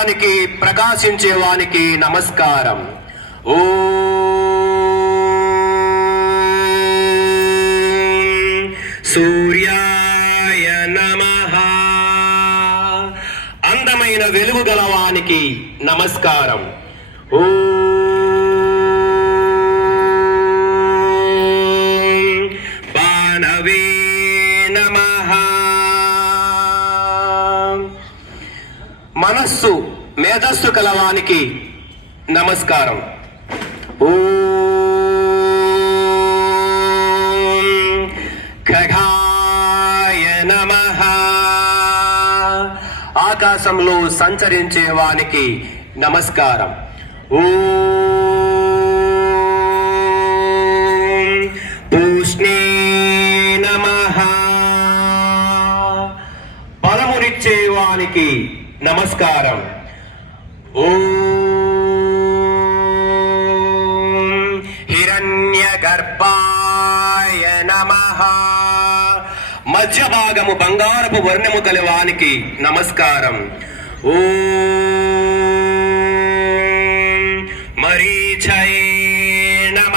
వెలుగుగలవానికి ప్రకాశించేవానికి నమస్కారం. ఓ సూర్యాయ నమ. అందమైన వెలుగు గలవానికి నమస్కారం. ఓ బాణవే నమః. మనస్సు మేధస్సు కలవానికి నమస్కారం. ఓ ఖగాయ నమః. ఆకాశంలో సంచరించే వానికి నమస్కారం. ఓ పూష్ణే నమ. బలమునిచ్చే వానికి నమస్కారం. ఓ హిరణ్య గర్భాయ నమ. మధ్య భాగము బంగారపు వర్ణము కలవానికి నమస్కారం. ఓ మరీచై నమ.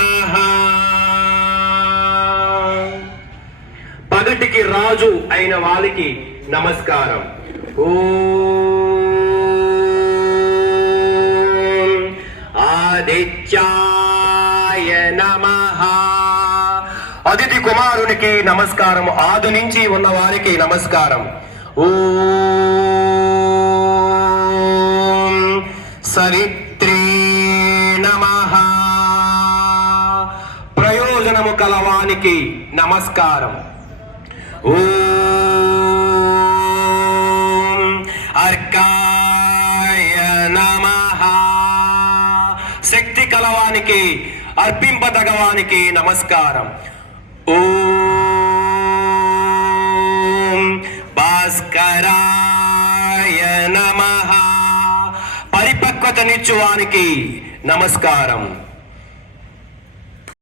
పగటికి రాజు అయిన వారికి నమస్కారం. ఓ ఆదిత్యాయ నమ అదితి కుమారునికి నమస్కారం ఆది నుంచి ఉన్న వారికి నమస్కారం ఓ సరిత్రే నమ ప్రయోజనము కలవానికి నమస్కారం ఓ అర్కా శక్తి కలవానికి అర్పింపదగవానికి నమస్కారం. ఓ భాస్కరాయ నమః. పరిపక్వతనిచ్చువానికి నమస్కారం.